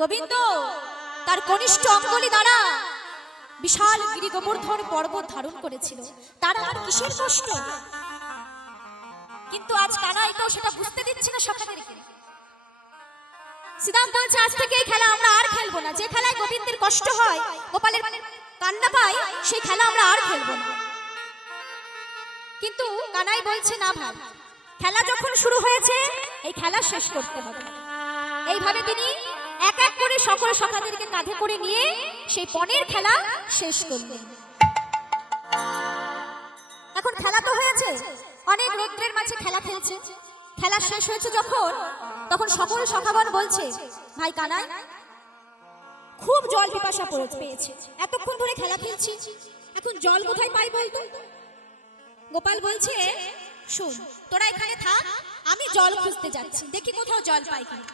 গোবিন্দ তার কনিষ্ঠ অঙ্গুলি দ্বারা বিশাল গিরি গোবর্ধন পর্বত ধারণ করেছিল, তার আর কিসের কষ্ট? কিন্তু আজ কানাই তো সেটা বুঝতে দিচ্ছে না সখাদেরকে। সিদ্ধান্ত বলছে আজ থেকে এই খেলা আমরা আর খেলবো না। যে খেলায় গোবিন্দের কষ্ট হয়, গোপালের কান্না পায়, সেই খেলা আমরা আর খেলবো না। কিন্তু কানাই বলছে না ভাই, খেলা যখন শুরু হয়েছে এই খেলা শেষ করতে হবে। এইভাবে তিনি এক এক করে সকল সখাদেরকে কাঁধে করে নিয়ে সেই পনের খেলা শেষ করলেন। এখন খেলা তো হয়েছে, অনেক রৌদ্রের মাঝে খেলা খেলছে। খেলা শেষ হয়েছে যখন, তখন সকল সখাগণ বলছে ভাই কানাই খুব জল পিপাসা পেয়েছে, এতক্ষণ ধরে খেলা খেলছি, এখন জল কোথায় পাই বলতো? গোপাল বলছে শোন, তোরা এখানে থাক, আমি জল খুঁজতে যাচ্ছি, দেখি কোথাও জল পাই কিনা।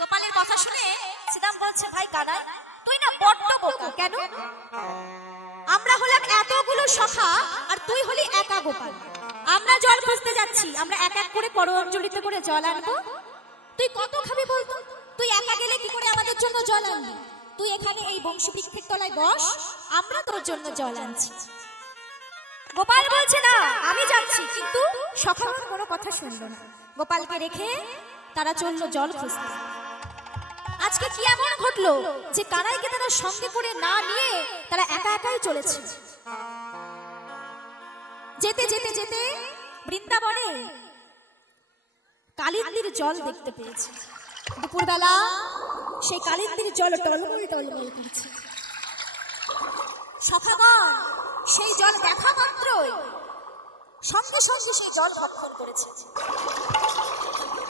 গোপালের কথা শুনে সিদাম বলছে ভাই কানাই তুই না বড্ড বোকা। কেন? আমরা হলাম এতগুলো সখা আর তুই হলি একা গোপাল। আমরা জল খুঁজতে যাচ্ছি, আমরা এক এক করে বড় অঞ্জলিতে করে জল আনবো, তুই কত খাবি বলতো? তুই একা গেলে কি করে আমাদের জন্য জল আনবি? তুই এখানে এই বংশী বৃক্ষের তলায় বস, আমরা তোর জন্য জল আনছি। গোপাল বলছে না আমি যাচ্ছি, কিন্তু সখাগণ কোনো কথা শুনলো না। গোপালকে রেখে তারা চললো জল খুঁজতে। আজকে কি এমন ঘটলো যে কানাইকে তারা সঙ্গে করে না নিয়ে তারা একা একাই চলেছে। যেতে যেতে যেতে বৃন্দাবনে কালিন্দীর জল দেখতে পেয়েছে। দুপুরবেলা সেই কালিন্দীর জল টলমল টলমল করছে। সখাগণ সেই জল দেখা মাত্রই সঙ্গে সঙ্গে সেই জল ভক্ষণ করেছে।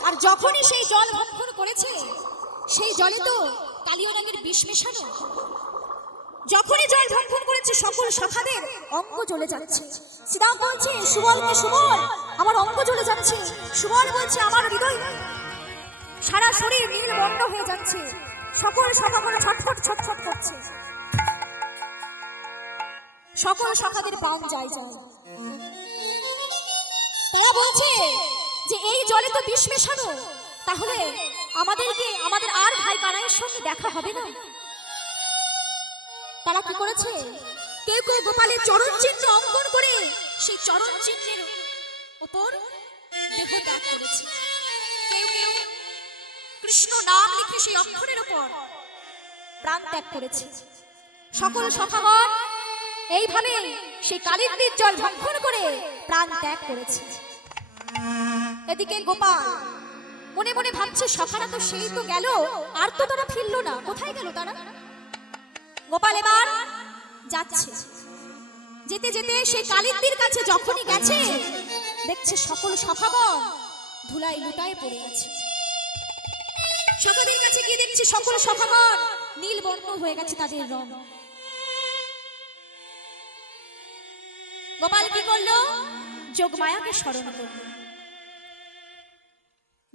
আর যখনই সেই জল ভক্ষণ করেছে সেই জলে তো কালীয় রঙের বিষ মেশানো। যখনই জল ভক্ষণ করেছে সকল সখাদের অঙ্গ জ্বলে যাচ্ছে। শ্রীরাম বলছে সুবলকে সুবল আমার অঙ্গ জ্বলে যাচ্ছে। সুবল বলছে আমার হৃদয়, সারা শরীর নীল বর্ণ হয়ে যাচ্ছে। সকল সখাগণ ছটফট ছটফট করছে। সকল সখাদের প্রাণ যায় যায়। তারা বলছে যে এই জলে তো বিষ মেশানো, তাহলে আমাদেরকে আমাদের আর ভাই কানাইয়ের সঙ্গে দেখা হবে না। তারা কি করেছে? কেউ কেউ গোপালের চরণ চিহ্ন অঙ্কন করে সেই চরণ চিহ্নের উপর দেহ ত্যাগ করেছে। কেউ কেউ কৃষ্ণ নাম লিখে সেই অক্ষরের উপর প্রাণ ত্যাগ করেছে। সকল সখাগণ এইভাবে সেই কালিন্দীর জল ভক্ষণ করে প্রাণ ত্যাগ করেছে। এদিকে গোপাল মনে মনে ভাবছে সখারা তো সেই তো গেল, আর তো তারা ফিরল না, কোথায় গেল তারা? গোপাল এবার যাচ্ছে। যেতে যেতে সেই কালিন্দীর কাছে যখনই গেছে দেখছে সকল সখাগণ ধুলাই লুটায় পড়ে আছে। সখাদের কাছে গিয়ে দেখছে সকল সখাগণ নীল বর্ণ হয়ে গেছে তাদের রং। গোপাল কি করলো? যোগমায়াকে স্মরণ করলো।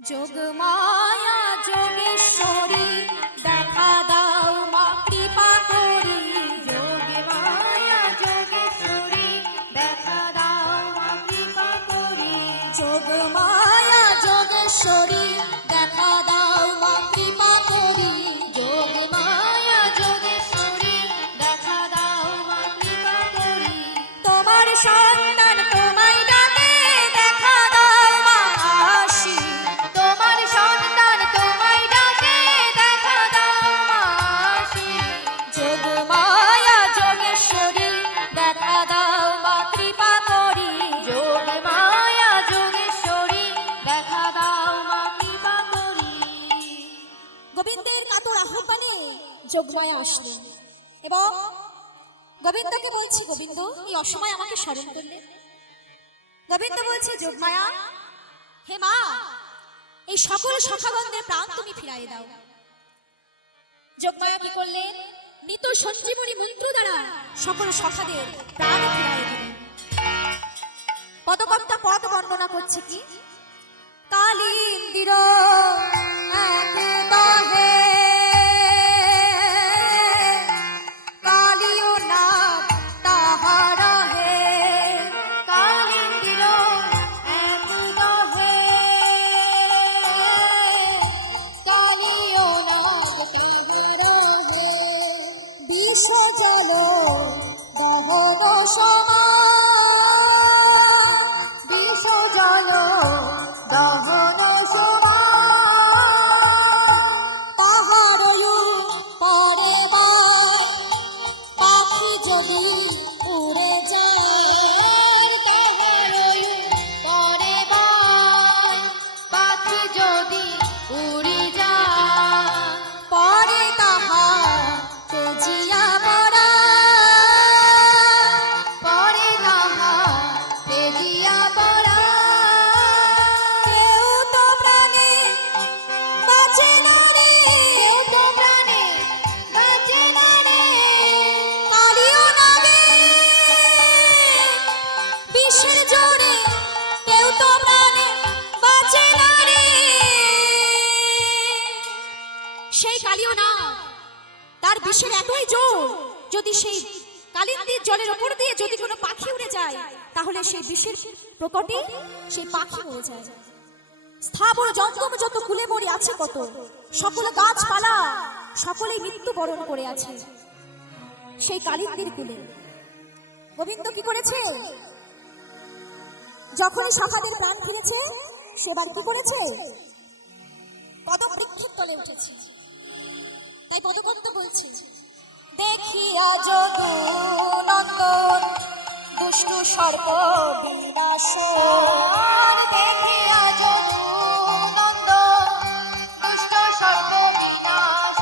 যোগমায়া যোগেশ্বরী দেখা দাও মা কৃপা করি। যোগমায়া যোগেশ্বরী দেখা দাও মা কৃপা করি। যোগমায়া যোগেশ্বরী দেখা দাও মা কৃপা করি। যোগমায়া যোগেশ্বরী দেখা দাও মা কৃপা করি। তোমার সন্তান তোমায় ডাকে দেখা দাও মা আসি। তোমার সন্তান তোমায় ডাকে দেখা দাও মা আসি। যোগমায়া যোগেশ্বরী দেখা দাও মা কৃপা করি। যোগমায়া যোগেশ্বরী দেখা দাও মা কৃপা করি। গোবিন্দের কাতর আহ্বানে যোগমায়া আসলেন এবং গোবিন্দকে বলছে গোবিন্দ এই অসময় আমাকে স্মরণ করলে। গোবিন্দ বলছে যোগমায়া হে মা এই সকল সখাগণদের প্রাণ তুমি ফিরাইয়ে দাও। যোগমায়া কি করলেন? মৃত সঞ্জীবনী মন্ত্র দ্বারা সকল সখাদের প্রাণ ফিরাইয়ে দিলেন। পদকর্তা পদ বর্ণনা করছে কি? কালিন্দীর এক দহে কালিও নাম তাহার হে। কালিন্দীর এক দহে কালিও নাম বিষ জল দহন সমান, বিষ জল দহন সমান। তাহারয়ু পরে বার পাখি যদি উড়ে যায়, তাহারয়ু পরে বার পাখি যদি উড়ি যায়, পরে তাহার তেজিয়া পড়া, পরে তাহার তেজিয়া পড়া। কেউ তো প্রাণে বাঁচে না রে, কেউ তো প্রাণে বাঁচে না রে, কালিও নাগে বিষের জোরে কেউ তো প্রাণে বাঁচে না রে। সেই কালিও না, তার বিষের এতই জোর, যদি সেই কালিন্দির জলের উপর দিয়ে যদি কোনো পাখি উড়ে যায়, তাহলে সেই বিষের প্রকটে সেই পাখি উড়ে যায়। স্থাবর জঙ্গম যত কুলে মরে আছে কত, সকল গাছপালা সকলেই মৃত্যুবরণ করে আছে সেই কালিন্দির কুলে। গোবিন্দ কি করেছে? যখনই সখাদের প্রাণ ফিরেছে, সেবার কি করেছে? পদবৃক্ষের তলে উঠেছে। তাই পদকন্ত বলছে, দেখিয়া যদু নন্দন দুষ্টু সর্প বিনাশ, দেখিয়া যদু নন্দন দুষ্ট সর্প বিনাশ,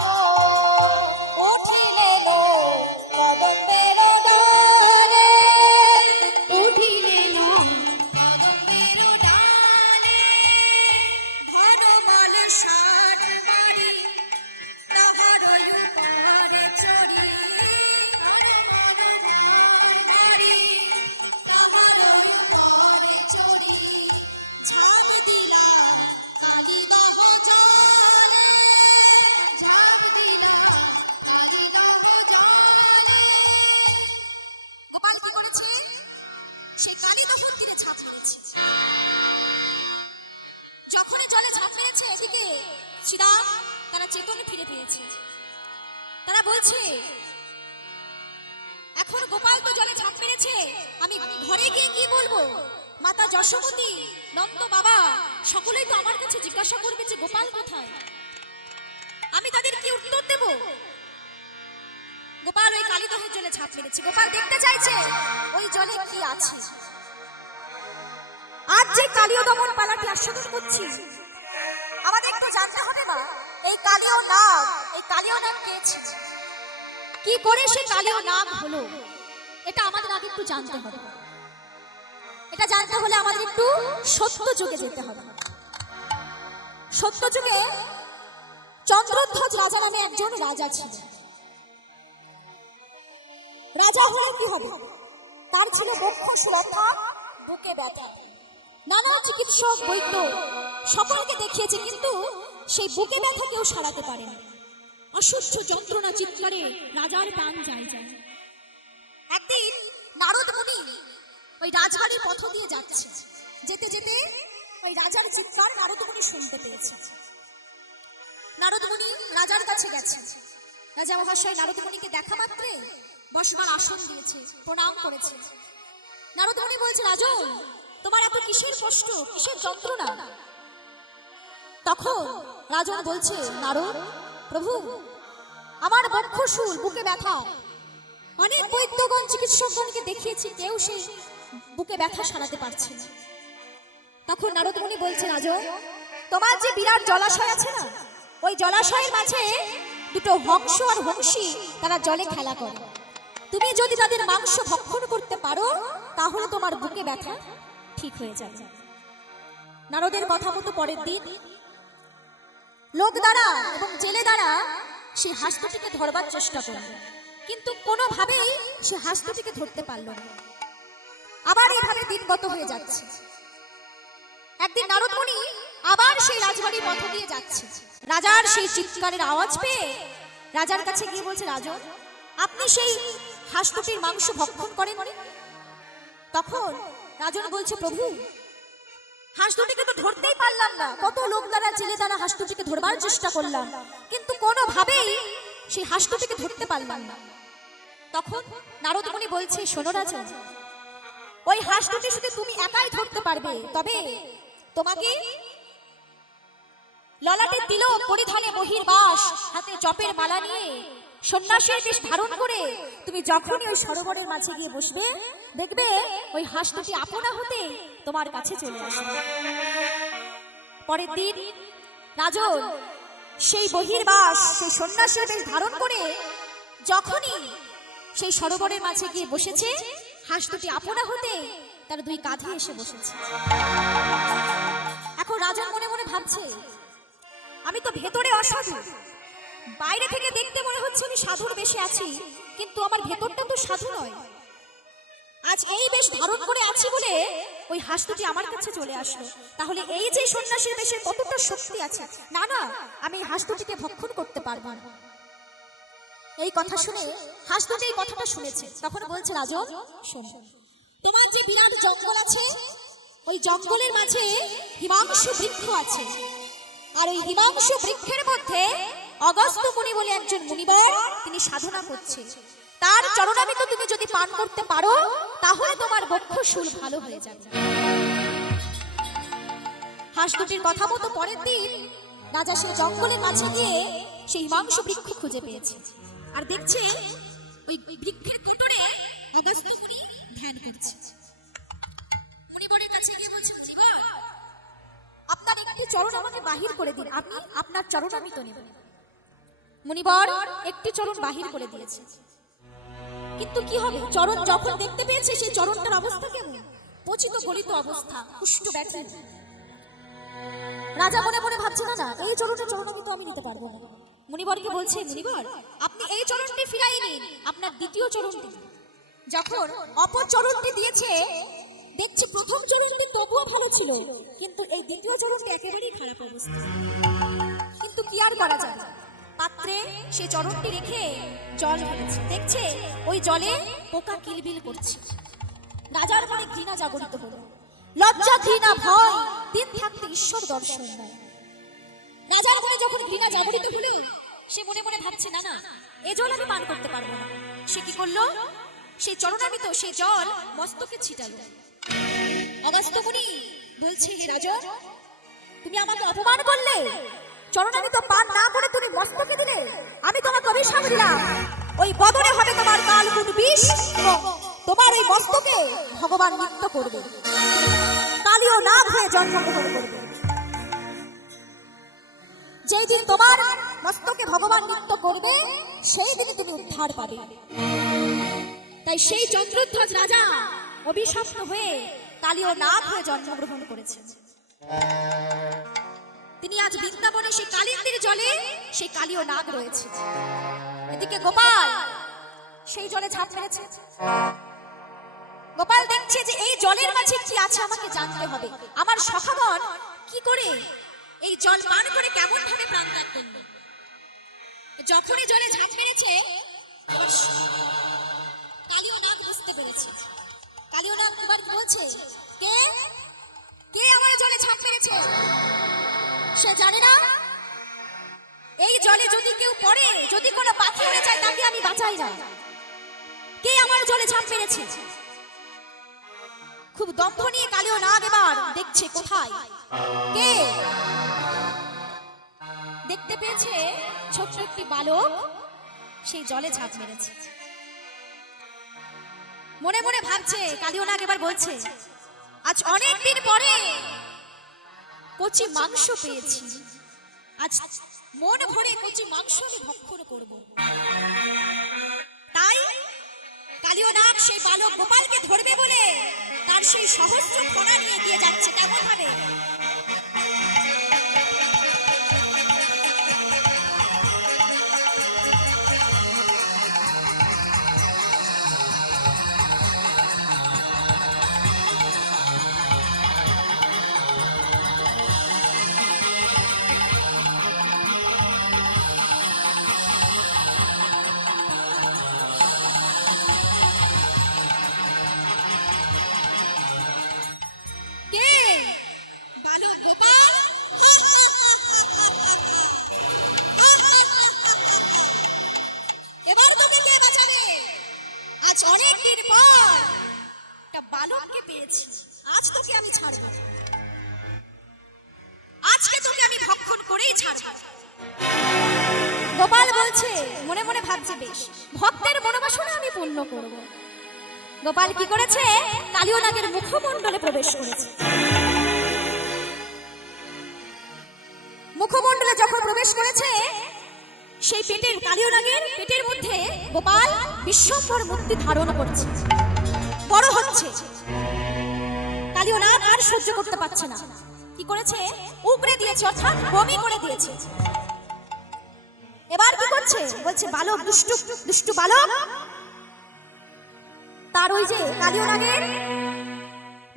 উঠিলেন কদম্বের ডালে, উঠিলেন কদম্বের ডালে, ঘনমাল ষাট বাড়ি তাহারয়ু পারে চড়ি, ঘনমাল ষাট বাড়ি তাহারয়ু পারে চড়ি, ঝাঁপ দিলাম কালিদাহ জলে, ঝাঁপ দিলাম কালিদাহ জলে। গোপাল কি করেছে? সেই কালিদাহ তীরে ঝাঁপ মেরেছে। যখনই জলে ঝাঁপ মেরেছে, এদিকে শ্রীরাম তারা চেতন ফিরে পেয়েছে। তারা বলছে, এখন গোপাল তো জলে ঝাঁপ মেরেছে, আমি ঘরে গিয়ে কি বলবো? মাতা যশোমতী, নন্দ বাবা সকলেই তো আমার কাছে জিজ্ঞাসা করবে যে গোপাল কোথায়, আমি তাদের কি উত্তর দেব? গোপাল ওই কালিদহের জলে ঝাঁপ মেরেছে। গোপাল দেখতে চাইছে ওই জলে কি আছে। আজ যে কালীয় দমন পালাটি আস্বাদন করছি, আমাদের একটু জানতে হবে না এই কালীয় নাগ, এই কালীয় নাগ কে ছিল, কি করে সে কালীয় নাগ হলো, এটা আমাদের আগে একটু জানতে হবে। এটা জানতে হলে আমাদের একটু সত্য যুগে যেতে হবে। সত্য যুগে চন্দ্রধ্বজ রাজা নামে একজন রাজা ছিলেন। রাজা হলে কি হবে? তার ছিল বক্ষ সুলথা, বুকে ব্যথা। নানা চিকিৎসক বৈদ্য সকলকে দেখিয়েছে, কিন্তু সেই বুকে ব্যথা কেউ সারাতে পারেনি। অসহ্য যন্ত্রণা চিৎকারে রাজার প্রাণ যায় যায়। একদিন নারদ মুনি ওই রাজবাড়ির পথ দিয়ে যাচ্ছে, যেতে যেতে ওই রাজার চিৎকার নারদ মুনি শুনতে পেয়েছে। নারদ মুনি রাজার কাছে গেছে। রাজা মহাশয় নারদ মুনিকে দেখা মাত্রে বসবার আসন দিয়েছে, প্রণাম করেছে। নারদ মুনি বলছে, রাজন তোমার এত কিসের কষ্ট, কিসের যন্ত্রণা? তখন রাজন বলছে, নারদ প্রভু, আমার বক্ষশুল, বুকে ব্যথা, অনেক বৈদ্যগণ চিকিৎসকগণকে দেখিয়েছি, কেউ সেই বুকে ব্যথা সারাতে পারছে না। তখন নারদ মুনি বলছে, রাজন তোমার যে বিরাট জলাশয় আছে না, ওই জলাশয়ের মাঝে দুটো হংস আর হংসী তারা জলে খেলা করে, তুমি যদি তাদের মাংস ভক্ষণ করতে পারো, তাহলে তোমার বুকে ব্যথা ঠিক হয়ে যাবে। নারদের কথা মতো পরের দিন লোক দ্বারা এবং জেলে দ্বারা সেই হাঁসটিকে ধরবার চেষ্টা করল, কিন্তু কোনোভাবেই সে হাঁসটিকে ধরতে পারল না। আবার এইভাবে দিন গত হয়ে যাচ্ছে। একদিন নারদ মুনি আবার সেই রাজবাড়ির পথ দিয়ে যাচ্ছে। রাজার সেই চিৎকারের আওয়াজ পেয়ে রাজার কাছে গিয়ে বলছে, রাজন আপনি সেই হাঁসটির মাংস ভক্ষণ করেন? তখন রাজন বলছে, প্রভু হাঁস দুটিকে তো ধরতেই পারলাম না, কত লোক দ্বারা জেলে দ্বারা হাঁস দুটিকে ধরবার চেষ্টা করলাম, কিন্তু কোনোভাবেই সেই হাঁস দুটিকে ধরতে পারলাম না। তখন নারদ মুনি বলছে, শোনো রাজন, ওই হাঁস দুটি শুধু তুমি একাই ধরতে পারবে, তবে তোমাকে ললাটে তিলক, পরিধানে বহির্বাস, হাতে জপের মালা নিয়ে সন্ন্যাসীর বেশ ধারণ করে তুমি যখনই ওই সরোবরের মাঝে গিয়ে বসবে, দেখবে ওই হাঁস দুটি আপনা হতে তোমার কাছে চলে আসবে। পরের দিন রাজন সেই বহির্বাস, সেই সন্ন্যাসীর বেশ ধারণ করে যখনই সেই সরোবরের মাঝে গিয়ে বসেছে, হাঁস দুটি আপনা হতে তার দুই কাঁধে এসে বসেছে। এখন রাজা মনে মনে ভাবছে, আমি তো ভেতরে অসাধু, বাইরে থেকে দেখতে মনে হচ্ছে আমি সাধুর বেশে আছি, কিন্তু আমার ভেতরটা তো সাধু নয়। আজ এই বেশ ধারণ করে আছি বলে ওই হাঁস দুটি আমার কাছে চলে আসলো। তাহলে এই যে সন্ন্যাসীর বেশের কতটা শক্তি আছে, না না, আমি এই হাঁস দুটিকে ভক্ষণ করতে পারবো না। এই কথা শুনে হাঁস দুটি এই কথাটা শুনেছে। তখন বলছে, রাজন শোন, তোমার যে বিরাট জঙ্গল আছে, ওই জঙ্গলের মাঝে হিমাংশু বৃক্ষ আছে, আর ওই হিমাংশু বৃক্ষের মধ্যে অগস্ত্য মুনি বলে একজন মুনিবর, তিনি সাধনা করছে। তার চরণামৃত তুমি যদি পান করতে পারো, তাহলে তোমার বক্ষশূল ভালো হয়ে যাবে। হাঁস দুটির কথা মতো পরের দিন রাজা সেই জঙ্গলের মাঝে গিয়ে সেই হিমাংশু বৃক্ষ খুঁজে পেয়েছে, আর দেখছে ওই বৃক্ষের কোটরে অগস্ত্য মুনি ধ্যান করছে। মুনিবরের কাছে গিয়ে বলছে, মুনিবর, আপনার একটি চরণ আমাকে বাহির করে দিন, আপনি আপনার চরণামৃত নেবেন। মুনিবর একটি চরণ বাহির করে দিয়েছে, কিন্তু কি হবে, চরণ যখন দেখতে পেয়েছে সেই চরণটার অবস্থা কেমন, পচিত গলিত অবস্থা, কুষ্ঠ ব্যাধি। রাজা মনে মনে ভাবছে, না না, এই চরণামৃত আমি নিতে পারবো না। মুনিবরকে বলছে, মুনিবর, আপনি এই চরণটি ফিরাই নিন, আপনার দ্বিতীয় চরণটি। যখন অপর চরণটি দিয়েছে, দেখছি প্রথম চরণটি তবুও ভালো ছিল, কিন্তু এই দ্বিতীয় চরণটি একেবারেই খারাপ অবস্থা। কিন্তু কি আর করা যায়, পাত্রে সে চরণটি রেখে জল ফেলেছে, দেখছে ওই জলে পোকা কিলবিল করছে। রাজার মনে ঘৃণা জাগরিত হলো, লজ্জা ঘৃণা ভয়, দিন থাকতে ঈশ্বর দর্শন দেয়। রাজার মনে যখন ঘৃণা জাগরিত হলো, সে মনে মনে ভাবছে, না না, এ জল আমি পান করতে পারবো না। সে কি করলো, সেই চরণামৃত সেই জল মস্তকে ছিটালো। অগস্ত্য মুনি বলছে, হে রাজন, তুমি আমাকে অপমান করলে, চরণামৃত পান না করে তুমি মস্তকে দিলে, আমি তোমাকে অভিশাপ দিলাম, ওই বদনে হবে তোমার কালকুট বিষ, এবং তোমার এই মস্তকে ভগবান নৃত্য করবে, কালীয় নাগ হয়ে জন্মগ্রহণ করবে। যেই দিন তোমার মস্তকে ভগবান নৃত্য করবে, সেই দিনে তুমি উদ্ধার পাবে। তাই সেই চন্দ্রধ্বজ রাজা অভিশপ্ত হয়ে কালীয় নাগ হয়ে জন্মগ্রহণ করেছে। তিনি আজ বৃন্দাবনে সেই কালিন্দির জলে সেই কালীয় নাগ রয়েছে। এদিকে গোপাল সেই জলে ঝাঁপ মেরেছে। গোপাল দেখছে যে এই জলের মাঝে কি আছে আমাকে জানতে হবে, আমার সখাগণ কি করে এই জল পান করে কেমন ভাবে প্রাণ ত্যাগ করল। যখনই জলে ঝাঁপ মেরেছে, কালীয় নাগ বুঝতে পেরেছে। কালীয় নাগ এবার বলছে, কে কে আমার জলে ঝাঁপ মেরেছে? সে জানে না এই জলে যদি কেউ পড়ে, যদি কোনো পাখি উড়ে যায়, তাকে আমি বাঁচাই না। কে আমার জলে ঝাঁপ মেরেছে? খুব দম্ভ নিয়ে কালীয় নাগ এবার দেখছে কোথায় কে। দেখতে পেয়েছে ছোট্ট একটি বালক সেই জলে ঝাঁপ মেরেছে। মনে মনে ভাবছে, কালীয় নাগ এবার বলছে, আজ অনেক দিন পরে কচি মাংস পেয়েছি, আজ মন ভরে কচি মাংস আমি ভক্ষণ করব। তাই কালীয় নাগ সেই বালক গোপালকে ধরবে বলে তার সেই সহস্র ফণা নিয়ে গিয়ে যাচ্ছে। কেমন ভাবে পেয়েছি, আজ তোকে আমি ছাড়বো না। আজকে তোকে আমি ভক্ষণ করেই ছাড়বো। গোপাল বলছে, মনে মনে ভাবছে, বেশ, ভক্তের মনোবাসনা আমি পূর্ণ করব। গোপাল কি করেছে? কালীয় নাগের মুখমণ্ডলে প্রবেশ করেছে। মুখমণ্ডলে যখন প্রবেশ করেছে, সেই পেটের কালীয় নাগের পেটের মধ্যে গোপাল বিশ্বম্ভর মূর্তি ধারণ করছে, বড় হচ্ছে। কালীয় নাগ আর সহ্য করতে পারছে না, কি করেছে? উগরে দিয়েছে, অর্থাৎ বমি করে দিয়েছে। এবার কি করছে? বলছে, বালক, দুষ্টু দুষ্টু বালক। তার ওই যে কালীয় নাগের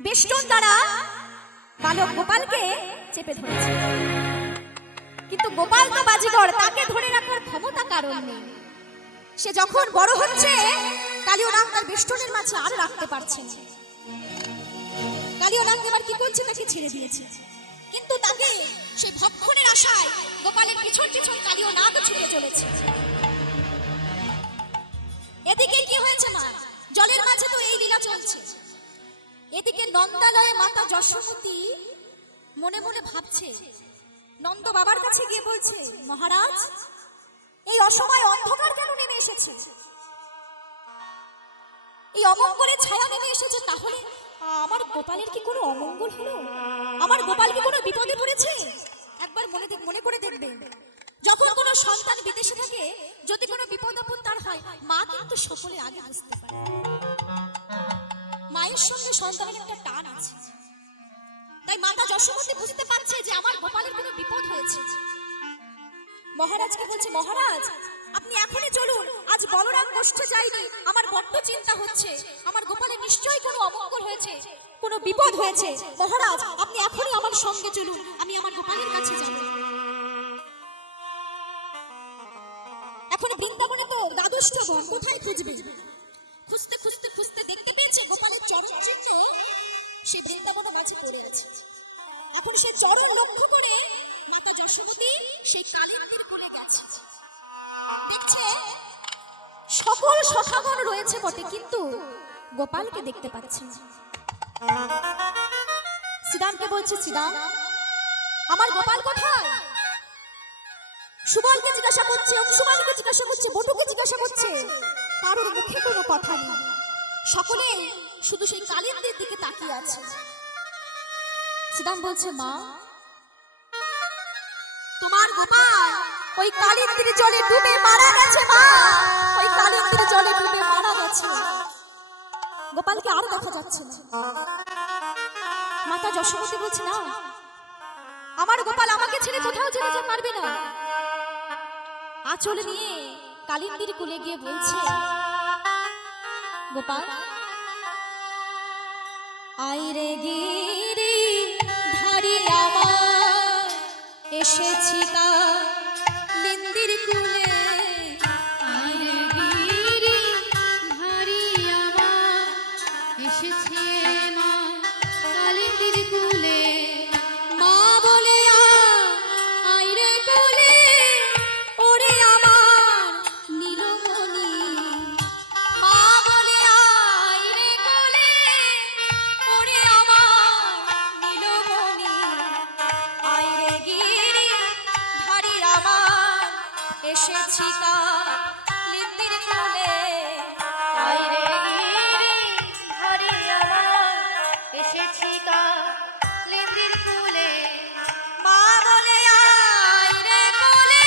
বেষ্টন দ্বারা বালক গোপালকে চেপে ধরেছে। কিন্তু গোপাল তো বাজিগর, তাকে ধরে রাখার ক্ষমতা কারণ নেই। সে যখন বড় হচ্ছে, কালীয় নাগ তার বেষ্টনের মাঝে আর রাখতে পারছে না। কালীয় নাগ এবার কি করছে? তাকে ছেড়ে দিয়েছে। কিন্তু তাকে সেই ভক্ষণের আশায় গোপালের পিছন পিছন কালীয় নাগ ছুটে চলেছে। এদিকে কি হয়েছে মা? জলের মাঝে তো এই লীলা চলছে। এদিকে নন্দালয়ে মাতা যশোমতী মনে মনে ভাবছে, নন্দ বাবার কাছে গিয়ে বলছে, মহারাজ, এই অসময় অন্ধকার কেন নেমে এসেছে? এই অমঙ্গলের ছায়া নেমে এসেছে, তাহলে আমার গোপালের কি কোনো অমঙ্গল হলো? আমার গোপাল কি কোনো বিপদে পড়েছে? একবার মনে করে দেখবেন, যখন কোনো সন্তান বিদেশে থাকে, যদি কোনো বিপদ আপদ তার হয়, মা কিন্তু সকলের আগে বুঝতে পারে। মায়ের সঙ্গে সন্তানের একটা টান আছে। তাই মাতা যশোমতী বুঝতে পারছে যে আমার গোপালের কোনো বিপদ হয়েছে। মহারাজকে বলছে, মহারাজ, আপনি এখনই চলুন, আজ বলরাম গোষ্ঠে যাইনি, আমার বড্ড চিন্তা হচ্ছে, আমার গোপালের নিশ্চয়ই কোনো অমঙ্গল হয়েছে, কোনো বিপদ হয়েছে। মহারাজ, আপনি এখনই আমার সঙ্গে চলুন, আমি আমার গোপালের কাছে যাব। এখন বৃন্দাবনে তো দ্বাদশ বন, কোথায় খুঁজবে? খুঁজতে খুঁজতে খুঁজতে দেখতে পেয়েছে গোপালের চরণ চিহ্ন সেই বৃন্দাবনের মাঝে পড়ে আছে। এখন সে চরণ লক্ষ্য করে মাতা যশোমতী সেই কালিন্দীর কোলে গেছে। দেখছে সকল সখাগণ রয়েছে বটে, কিন্তু গোপালকে দেখতে পাচ্ছে না। শ্রীরামকে বলছে, শ্রীরাম, আমার গোপাল কোথায়? সুবলকে জিজ্ঞাসা করছে, অংশুমানকে জিজ্ঞাসা করছে, বটুকে জিজ্ঞাসা করছে, কারোর মুখে কোনো কথা নেই। সকলে শুধু সেই কালিন্দির দিকে তাকিয়ে আছে। শ্রীরাম বলছে, মা, তোমার গোপাল ওই কালিন্দির জলে ডুবে মারা গেছে। মা, ওই কালিন্দির জলে ডুবে মারা গেছে। গোপালকে আর দেখা যাচ্ছে না। মাতা যশোমতী বলছে, না, আমার গোপাল আমাকে ছেড়ে কোথাও যেতে পারবে না। আঁচল নিয়ে কালিন্দির কোলে গিয়ে বলছে, গোপাল, আইরে গিরি ধারি আমার, এসেছি কালিন্দির কুলে। আইরে গিরি ধারি আমার, এসেছে মা কালিন্দির কুলে। মা বলে আইরে কোলে, ওরে আমার নীলমণি। মা বলে আইরে কোলে, ওরে আমার নীলমণি। আইরে গিরি ধারি আমার, এসেছি কালিন্দির কুলে। আইরে গিরি ধারি আমার, এসেছি কালিন্দির কুলে। মা বলে আইরে কোলে,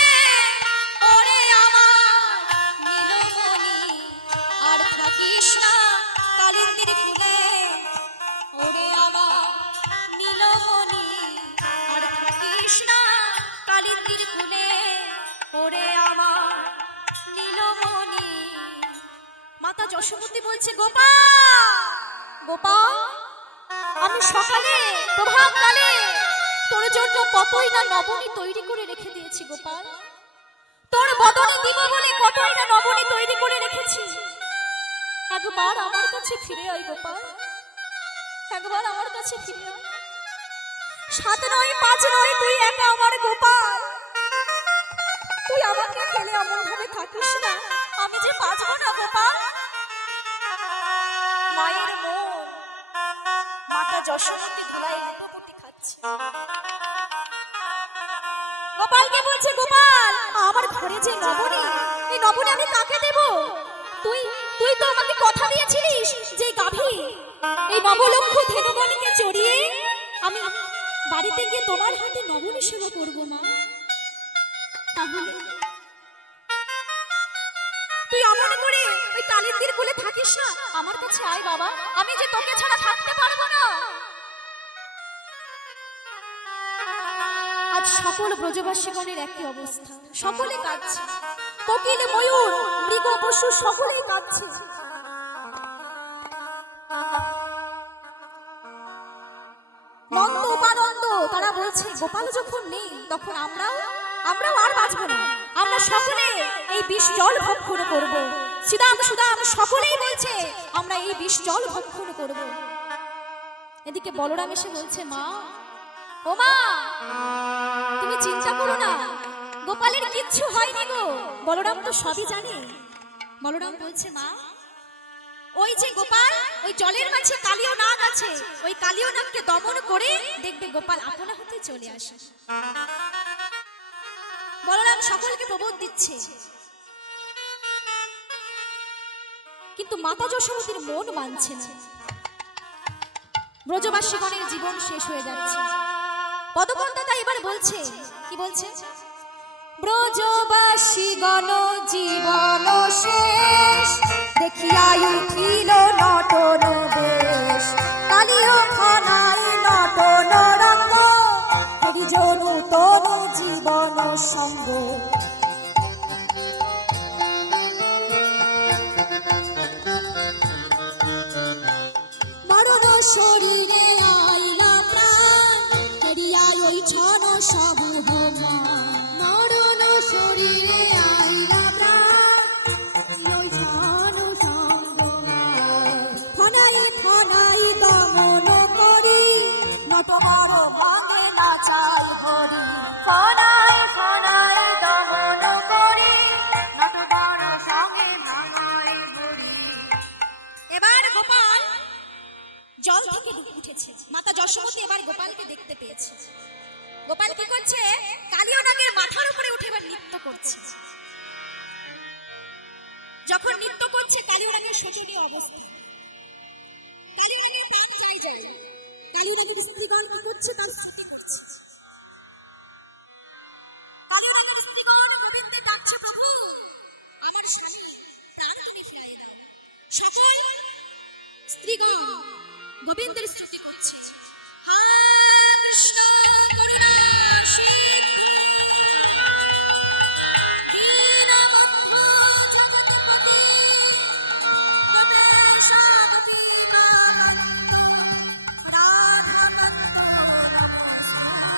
ওরে আমার নীলমণি। আর থাকিস না কালিন্দির কুলে, ওরে আমার নীলমণি। আর থাকিস না কালিন্দির কুলে, ওরে আমার নীলমণি। মাতা যশোমতী বলছে, গোপাল, গোপাল, আমি সকালে প্রভাতকালে তোর জন্য কতই না নবনী তৈরি করে রেখে দিয়েছি গোপাল। তোর বদনে দিব বলে কতই না নবনী তৈরি করে রেখেছি। একবার আমার কাছে ফিরে আয় গোপাল, একবার আমার কাছে ফিরে আয়। 7 নয় 5 নয়, তুই একা আমার গোপাল। তুই আমাকে ফেলে এমন ভাবে থাকিস না, আমি যে বাঁচবো না গোপাল। মায়ের মন যশোমতী ধুলায় লুটোপুটি খাচ্ছে। গোপালকে বলছে, গোপাল আমার ঘরে যে নবনী, এই নবনী আমি কাকে দেব? তুই তুই তো আমাকে কথা দিয়েছিলিস যে গাভী এই নবলক্ষ ধেনুগণকে চড়িয়ে আমি বাড়িতে গিয়ে তোমার হাতে নবনী সেবা করব। মা তাহলে তুই অমন করে ওই কালিন্দির কোলে থাকিস না, আমার কাছে আয় বাবা, আমি যে তোকে ছাড়া থাকতে পারবো না। আজ সকল ব্রজবাসীগণের একই অবস্থা, সকলে কাঁদছে, কোকিল ময়ূর মৃগ পশু সকলেই কাঁদছে। নন্দ উপানন্দ তারা বলছে গোপাল যখন নেই তখন আমরাও আর বাঁচবো না, আমরা সকলে এই বিষ জল ভক্ষণ করব। শ্রীদাম সুদাম সকলেই বলছে আমরা এই বিষ জল ভক্ষণ করব। এদিকে বলরাম এসে বলছে, মা ও মা তুমি চিন্তা করো না, গোপালের কিচ্ছু হয়নি গো। বলরাম তো সবই জানে। বলরাম বলছে, মা ওই যে গোপাল ওই জলের মাঝে কালীয় নাগ আছে, ওই কালীয় নাগকে দমন করে দেখবে গোপাল আপনা হতে চলে আসে। বলরাম সকলকে প্রবোধ দিচ্ছে, কিন্তু মাতা যশোমতীর মন মানছে না। ব্রজবাসীগণের জীবন শেষ হয়ে যাচ্ছে। পদকন্দাতা এবার বলছে, কি বলছে? ব্রজবাসীগণ জীবন শেষ দেখিয়া উঠিল নটন বেশ, কালীয় খানায় নটন রঙ্গ হরিজনু তনু জীবন সঙ্গ। মরণ শরীরে আইলা প্রাণ হেরিয়া ওই ছন সমূহ মরণ শরীরে আইলা প্রাণ ওই ছন সমূহ ফনাই ফনাই দমন করি নটবর ভাঙে নাচাই হরি। ফনাই ফনাই দমন করি নটবর সঙ্গে ভাঙাই হরি। এবার গোপাল জল থেকে উঠেছে, মাতা যশোমতী এবার গোপালকে দেখতে পেয়েছে। গোপাল কি করছে? কালীয় নাগের মাথার উপরে উঠে এবার নৃত্য করছে। যখন নৃত্য করছে কালীয় নাগের শোচনীয় অবস্থা, কালীয় নাগের প্রাণ যায়। কালীয় নাগের স্ত্রীগণ কি করছে? তার স্তুতি করছে। কালীয় নাগের স্ত্রীগণ গোবিন্দে ডাকছে, প্রভু আমার স্বামী প্রাণ তুমি ফিরিয়ে দাও। সকল স্ত্রীগণ গোবিন্দের স্তুতি করছে। হা কৃষ্ণ করুণা সিন্ধু দীনবন্ধু জগৎপতি প্রদেশাপতি নাগানন্দ রাধাকান্ত নমস্তুতে।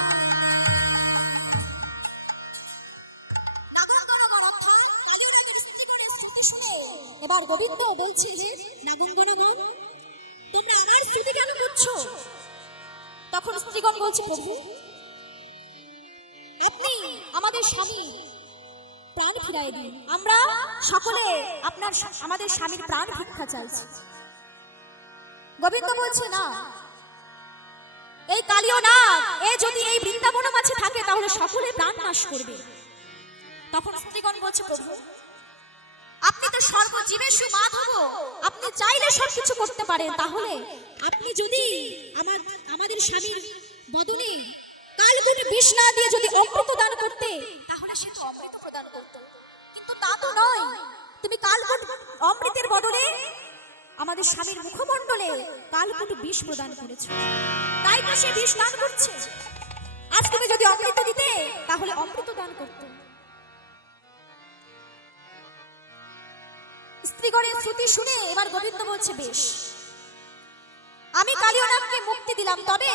নাগাঙ্গনগণ অর্থাৎ কালীয় নাগের স্ত্রীগণের স্তুতি শুনে এবার গোবিন্দ বলছে যে, নাগাঙ্গনগণ তোমরা আমার স্তুতি কেন করছো? তখন স্ত্রীগণ বলছে, প্রভু আপনি আমাদের স্বামী প্রাণ ফিরাই দিন, আমরা সকলে আমাদের স্বামীর প্রাণ ভিক্ষা চাইছি। গোবিন্দ বলছে, না, এই কালীয় নাগ এ যদি এই বৃন্দাবন মাঝে থাকে তাহলে সকলে প্রাণ নাশ করবে। তখন স্ত্রীগণ বলছে, প্রভু আপনি তো সর্বজীবেষু মাধব, আপনি চাইলে সবকিছু করতে পারেন, তাহলে আপনি যদি আমাদের স্বামীর বদনে কালকুট বিষ না দিয়ে যদি অমৃত দান করতে তাহলে সে তো অমৃত প্রদান করত, কিন্তু তা তো নয়। তুমি কালকুট অমৃতের বদলে আমাদের স্বামীর মুখমণ্ডলে কালকুট বিষ প্রদান করেছো, তাই তো সে বিষ দান করছে। আজ তুমি যদি অমৃত দিতে তাহলে অমৃত দান করতে। স্ত্রীগণের শ্রুতি শুনে এবার গোবিন্দ বলছে, বেশ আমি কালীয় নাগকে মুক্তি দিলাম, তবে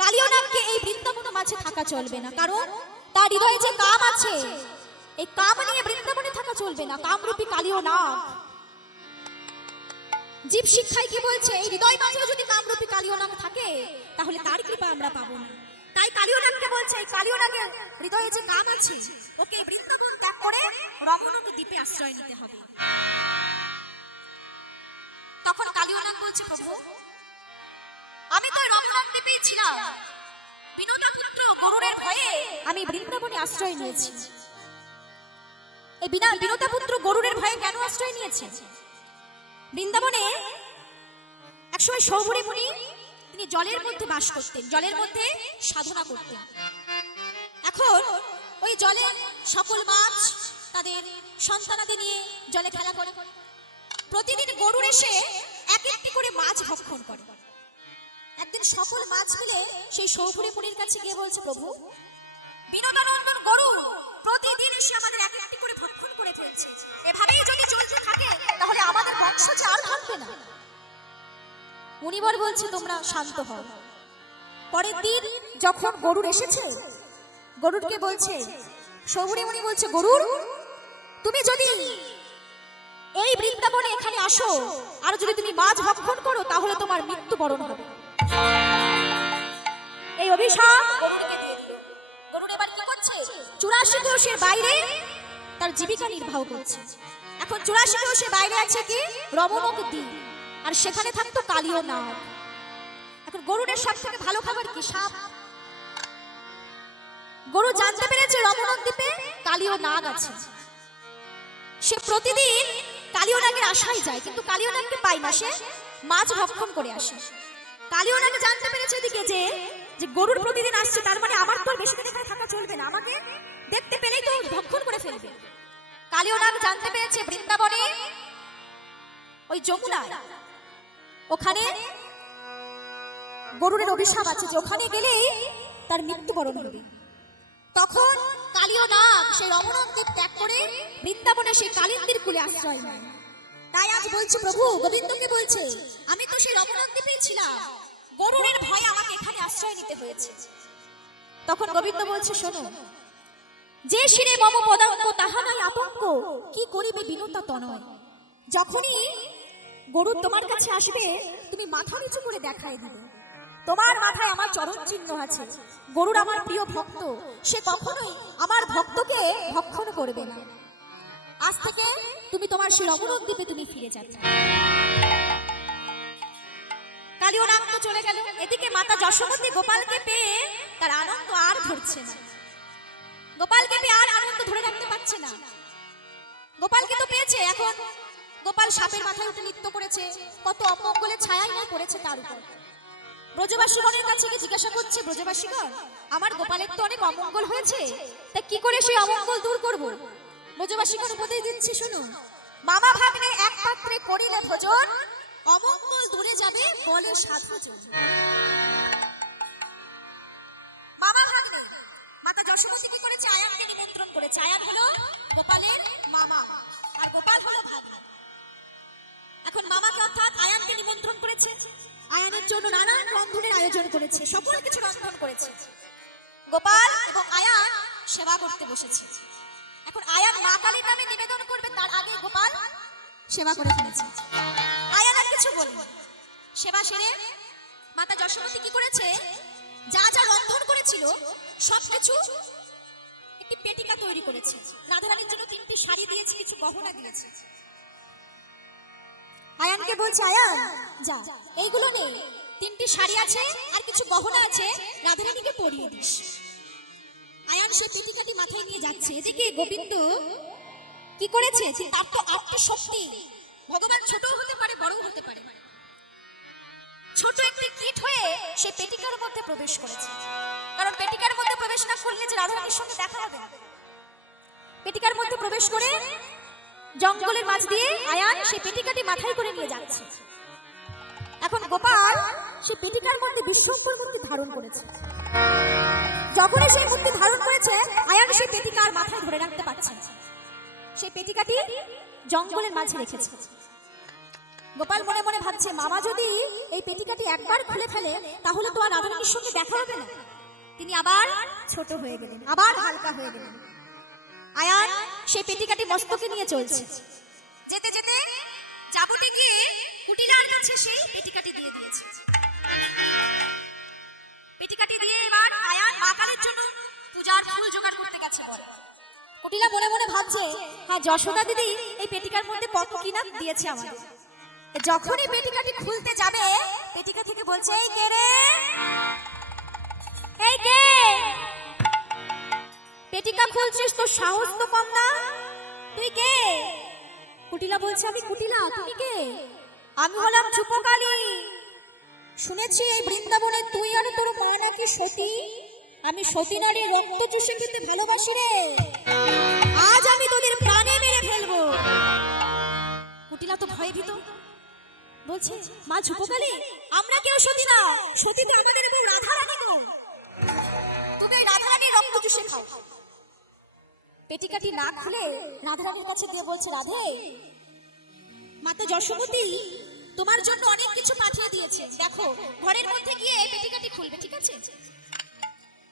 কালীয় নাগকে এই বৃন্দাবন মাঝে থাকা চলবে না, কারণ তার হৃদয়ে যে কাম আছে এই কাম নিয়ে বৃন্দাবনে থাকা চলবে না। কামরূপী কালীয় নাগ জীব শিক্ষায় কি বলছে? এই হৃদয় মাঝেও যদি কামরূপী কালীয় নাগ থাকে তাহলে তার কৃপা আমরা পাবো না। তাই কালীয় নাগকে বলছে এই কালীয় নাগের হৃদয়ে যে কাম আছে ওকে বৃন্দাবন ত্যাগ করে রমণক দ্বীপে আশ্রয় নিতে হবে। তখন কালীয় নাগ বলছে, প্রভু আমি তো রমনাক দ্বীপেই ছিলাম, বিনোদা পুত্র গরুড়ের ভয়ে আমি বৃন্দাবনে আশ্রয় নিয়েছি। এই বিনোদা পুত্র গরুড়ের ভয়ে কেন আশ্রয় নিয়েছে? বৃন্দাবনে একসময় সৌভরী মুনি তিনি জলের মধ্যে বাস করতেন, জলের মধ্যে সাধনা করতেন। এখন ওই জলে সকল মাছ তাদের সন্তানাদি নিয়ে জলে খেলা করে। প্রতিদিন গরুড় এসে এক একটি করে মাছ ভক্ষণ করে। একদিন সকল মাছ মিলে সেই সৌভরী মুনির কাছে গিয়ে বলছে, প্রভু, বিনোদানন্দন গরু প্রতিদিন এসে আমাদের এক একটি করে ভক্ষণ করে ফেলছে, এভাবেই যদি চলতে থাকে তাহলে আমাদের বংশ যে আর থাকবে না। মুনিবর বলছে, তোমরা শান্ত হও। পরের দিন যখন গরুড় এসেছে, গরুড়কে বলছে, সৌভরী মুনি বলছে, গরুড়, তুমি যদি এই বৃন্দাবনে এখানে আসো আর যদি তুমি মাছ ভক্ষণ করো তাহলে তোমার মৃত্যুবরণ হবে। এই অভিশাপ গরুড়কে দিয়ে দিল। গরুড় এবার কি করছে? 84 কোষের বাইরে তার জীবিকা নির্বাহ করছে। এখন 84 কোষের বাইরে আছে কি? রমণক দ্বীপ, আর সেখানে থাকতো কালীয় নাগ। এখন গরুড়ের সব থেকে ভালো খাবার কি? সাপ। গরু জানতে পেরেছে রমণক দ্বীপে কালীয় নাগ আছে। সে প্রতিদিন কালীয় নাগের আশায় যায়, কিন্তু কালীয় নাগকে পায় না, সে মাছ ভক্ষণ করে আসে। কালীয় নাগ জানতে পেরেছে এদিকে যে গরুর প্রতিদিন আসছে, তার মানে আমার তো বেশি দিন এখানে থাকা চলবে না, আমাকে দেখতে পেলেই তো ভক্ষণ করে ফেলবে। কালীয় নাগ জানতে পেরেছে বৃন্দাবনে ওই যমুনায় ওখানে গরুরের অভিশাপ আছে, যে ওখানে গেলেই তার মৃত্যুবরণ হবে। তখন কালীয় নাগ সেই রমণক দ্বীপ ত্যাগ করে বৃন্দাবনে সেই কালিন্দীর কূলে আশ্রয় নেয়। তাই আজ বলছে, প্রভু গোবিন্দকে বলছে, আমি তো সেই রমণক দ্বীপেই ছিলাম, গরুরের ভয়ে আমাকে এখানে আশ্রয় নিতে হয়েছে। তখন গোবিন্দ বলছে, শোনো, যে শিরে মম পদাঙ্ক তাহা নাই আতঙ্ক, কি করিবে বিনতা তনয়। যখনই গরু তোমার কাছে আসবে তুমি মাথা নিচু করে দেখাই দিবে, তোমার মাথায় আমার চরণ চিহ্ন আছে। গরুর আমার প্রিয় ভক্ত, সে কখনোই আমার ভক্তকে ভক্ষণ করবে না। আজ থেকে তুমি তোমার সেই রমণক দ্বীপে তুমি ফিরে যাবে। কালীয় নাগ তো চলে গেল। এদিকে মাতা যশোমতী গোপালকে পেয়ে তার আনন্দ আর ধরছে না। গোপালকে পেয়ে আর আনন্দ ধরে রাখতে পারছে না। গোপালকে তো পেয়েছে, এখন গোপাল সাপের মাথায় উঠে নৃত্য করেছে, কত অমঙ্গলের ছায়াই না পড়েছে তার উপর। ব্রজবাসীগণের কাছে গিয়ে জিজ্ঞাসা করছে, ব্রজবাসীগণ, আমার গোপালের তো অনেক অমঙ্গল হয়েছে, তা কি করে সেই অমঙ্গল দূর করব? ব্রজবাসীগণ উপদেশ দিচ্ছে, শোনো, মামা ভাগ্নে এক পাত্রে করিলে ভোজন, অমঙ্গল দূরে যাবে বলে সাধুজন। মামা ভাগ্নে মাতা যশোমতী কি করেছে? আয়ানকে নিমন্ত্রণ করেছে। আয়ান হলো গোপালের মামা আর গোপাল হলো ভাগ্নে। এখন মামাকে অর্থাৎ আয়ানকে নিমন্ত্রণ করেছে, আয়ানের জন্য নানান রন্ধনের আয়োজন করেছে, সকল কিছু রন্ধন করেছে। গোপাল এবং আয়ান সেবা করতে বসেছে। এখন আয়ান মা কালীর নামে নিবেদন করবে, তার আগে গোপাল সেবা করে ফেলেছে। আয়ান আর কিছু বলেনি। সেবা সেরে মাতা যশোমতী কি করেছে? যা যা রন্ধন করেছিল সবকিছু একটি পেটিকা তৈরি করেছে। রাধারানীর জন্য 3টি শাড়ি দিয়েছে, কিছু গহনা দিয়েছে। আয়ানকে বলছে, আয়ান যা, এইগুলো নে, 3টি শাড়ি আছে আর কিছু গহনা আছে, রাধারানীকে পরিয়ে দিস। আয়ান সেই পেটিকাটি মাথায় নিয়ে যাচ্ছে। এদিকে গোবিন্দ কি করেছে? তার তো আত্মশক্তি, ভগবান ছোটও হতে পারে বড়ও হতে পারে। ছোট একটি কীট হয়ে সে পেটিকার মধ্যে প্রবেশ করেছে, কারণ পেটিকার মধ্যে প্রবেশ না করলে যে রাধারানীর সঙ্গে দেখা হবে না। পেটিকার মধ্যে প্রবেশ করে জঙ্গলের মাঝ দিয়ে আয়ান সেই পেটিকাটি মাথায় করে নিয়ে যাচ্ছে। এখন গোপাল সেই পেটিকার মধ্যে বিশ্বম্ভর মূর্তি ধারণ করেছে। যখনই সেই মূর্তি ধারণ করেছে, আয়ান সেই পেটিকা আর মাথায় ধরে রাখতে পারছে না। সেই পেটিকাটি জঙ্গলের মাঝে রেখেছে। গোপাল মনে মনে ভাবছে, মামা যদি এই পেটিকাটি একবার খুলে ফেলে তাহলে তো আর রাধারানীর সঙ্গে দেখা হবে না। তিনি আবার ছোট হয়ে গেলেন, আবার হালকা হয়ে গেলেন। আয়ান সেই পেটিকাটি মস্তকে নিয়ে চলছে। যেতে যেতে যাবতে গিয়ে কুটিলার কাছে সেই পেটিকাটি দিয়ে দিয়েছে। পেটিকাটি দিয়ে এবার আয়ান মা কালীর জন্য পূজার ফুল জোগাড় করতে গেছে। বল কুটিলা মনে মনে ভাবছে, হ্যাঁ যশোদা দিদি এই পেটিকার মধ্যে কত কিনা দিয়েছে আমাদের। যখনই পেটিকাটি খুলতে যাবে পেটিকা থেকে বলছে, এই কে রে, এই কে? পেটিকা খুলছিস, তোর সাহস তো কম না, তুই কে? কুটিলা বলছে, আমি কুটিলা, তুমি কে? আমি হলাম ঝুপকালি। শুনেছি এই বৃন্দাবনে তুই আর তোর মা নাকি সতী। আমি সতী নারীর রক্ত চুষে খেতে ভালোবাসি রে, আজ আমি তোদের প্রাণে মেরে ফেলবো। কুটিলা তো ভয়ে ভীত, বলছে, মা ঝুপকালি, আমরা কেউ সতী না, সতী তো আমাদের বউ রাধারানী গো, তুমি এই রাধারানীর রক্ত চুষে খাও। পেটিকাটি না খুলে রাধারানীর কাছে দিয়ে বলছে, রাধে, মাতা যশোমতী তোমার জন্য অনেক কিছু পাঠিয়ে দিয়েছে, দেখো ঘরের মধ্যে গিয়ে পেটিকাটি খুলবে, ঠিক আছে?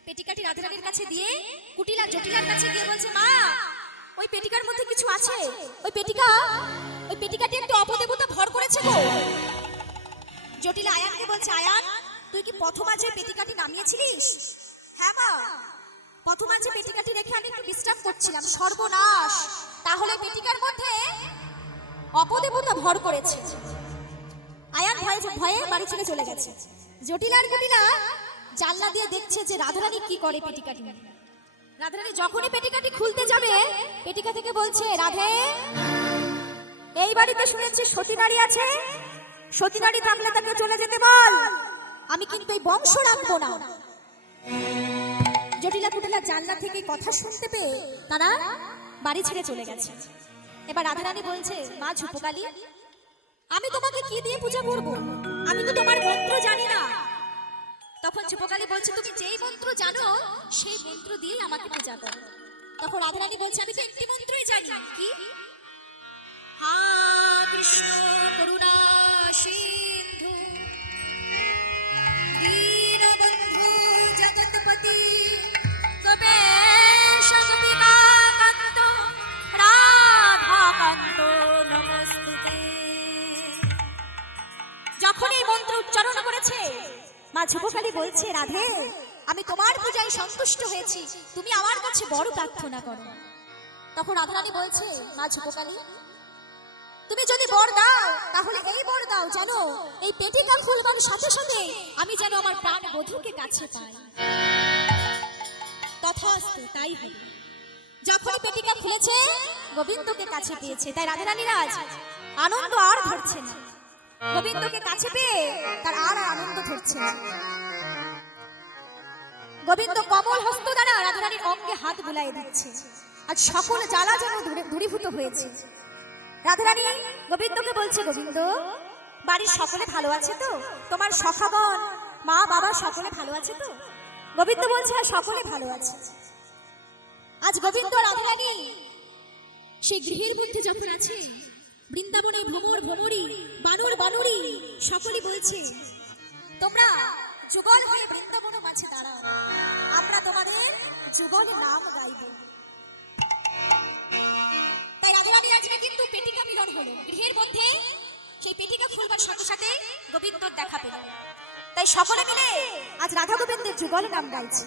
পেটিকাটি রাধারানীর কাছে দিয়ে কুটিলা জটিলার কাছে গিয়ে বলছে, মা ওই পেটিকার মধ্যে কিছু আছে, ওই পেটিকাটি একটু অপদেবতা ভর করেছে গো। জটিলা আয়ানকে বলছে, আয়ান তুই কি প্রথমা যে পেটিকাটি নামিয়েছিলিস? হ্যাঁ মা, প্রথমা যে পেটিকাটি রেখে আমি একটু বিশ্রাম করছিলাম, সর্বনাশ, তাহলে পেটিকার মধ্যে অপদেবতা ভর করেছে। আয়ান ভয়ে বাড়ি ছেড়ে চলে গেছে। জটিলা আর কুটিলা জানলা দিয়ে দেখছে যে রাধারানী কি করে পেটিকাটি। রাধারানী যখনই পেটিকাটি খুলতে যাবে পেটিকা থেকে বলছে, রাধে, এই বাড়িতে শুনেছি সতী নারী আছে, সতী নারী থাকলে তাকে চলে যেতে বল, আমি কিন্তু এই বংশ রাখবো না। জটিলা কুটিলা জানলা থেকে কথা শুনতে পেয়ে তারা বাড়ি ছেড়ে চলে গেছে। এবার রাধারানী বলছে, মা ঝুপকালি, আমি তোমাকে কি দিয়ে পূজা করব? আমি তো তোমার মন্ত্র জানি না। তখন ঝুপকালি বলছে, তুমি যেই মন্ত্র জানো সেই মন্ত্র দিয়ে আমাকে পূজা করো। তখন রাধারানী বলছে, আমি তো একটি মন্ত্রই জানি। কি? হা কৃষ্ণ করুণা সিন্ধু দীনবন্ধু জগৎপতি গোপেশ গোপিকাকান্ত রাধাকান্ত নমস্তুতে। যখন এই মন্ত্র উচ্চারণ করেছে মা ঝুপকালি বলছে, রাধে, আমি তোমার পূজায় সন্তুষ্ট হয়েছি, তুমি আমার কাছে বড় প্রার্থনা করো। তখন রাধারানী বলছে, মা ঝুপকালি, তুমি যদি বর দাও তাহলে এই বর দাও, জানো এই পেটিকা খুলবার সাথে সাথে আমি যেন আমার প্রাণ বধূকে কাছে পাই। তথাস্তু, তাই হবে। যখন পেটিকা খুলেছে গোবিন্দকে কাছে পেয়েছে, তাই রাধারানীর আজ আনন্দ আর ধরছে না। গোবিন্দকে কাছে পেয়ে তার আর আনন্দ ধরছে না। গোবিন্দ কমল হস্ত দ্বারা রাধারানীর অঙ্গে হাত বুলাইয়ে দিচ্ছে, আজ সকল জ্বালা যেন দূরীভূত হয়েছে। রাধারানী গোবিন্দকে বলছে, গোবিন্দ, বাড়ির সকলে ভালো আছে তো? তোমার সখাগণ মা বাবা সকলে ভালো আছে তো? গোবিন্দ বলছে, হ্যাঁ সকলে ভালো আছে। আজ গোবিন্দ রাধারানী সেই গৃহের মধ্যে যখন আছে, বৃন্দাবনে ভ্রমর ভ্রমরী বানর বানরী সকলে বলছে, তোমরা যুগল হয়ে বৃন্দাবন মাঝে দাঁড়াও, আমরা তোমাদের যুগল নাম গাইব। তাই রাধারানী আজকে কিন্তু পেটিকা মিলন হলো গৃহের মধ্যে। সেই পেটিকা খুলবার সাথে সাথে গোবিন্দর দেখা পেল, তাই সকলে মিলে আজ রাধা গোবিন্দের যুগল নাম গাইছে।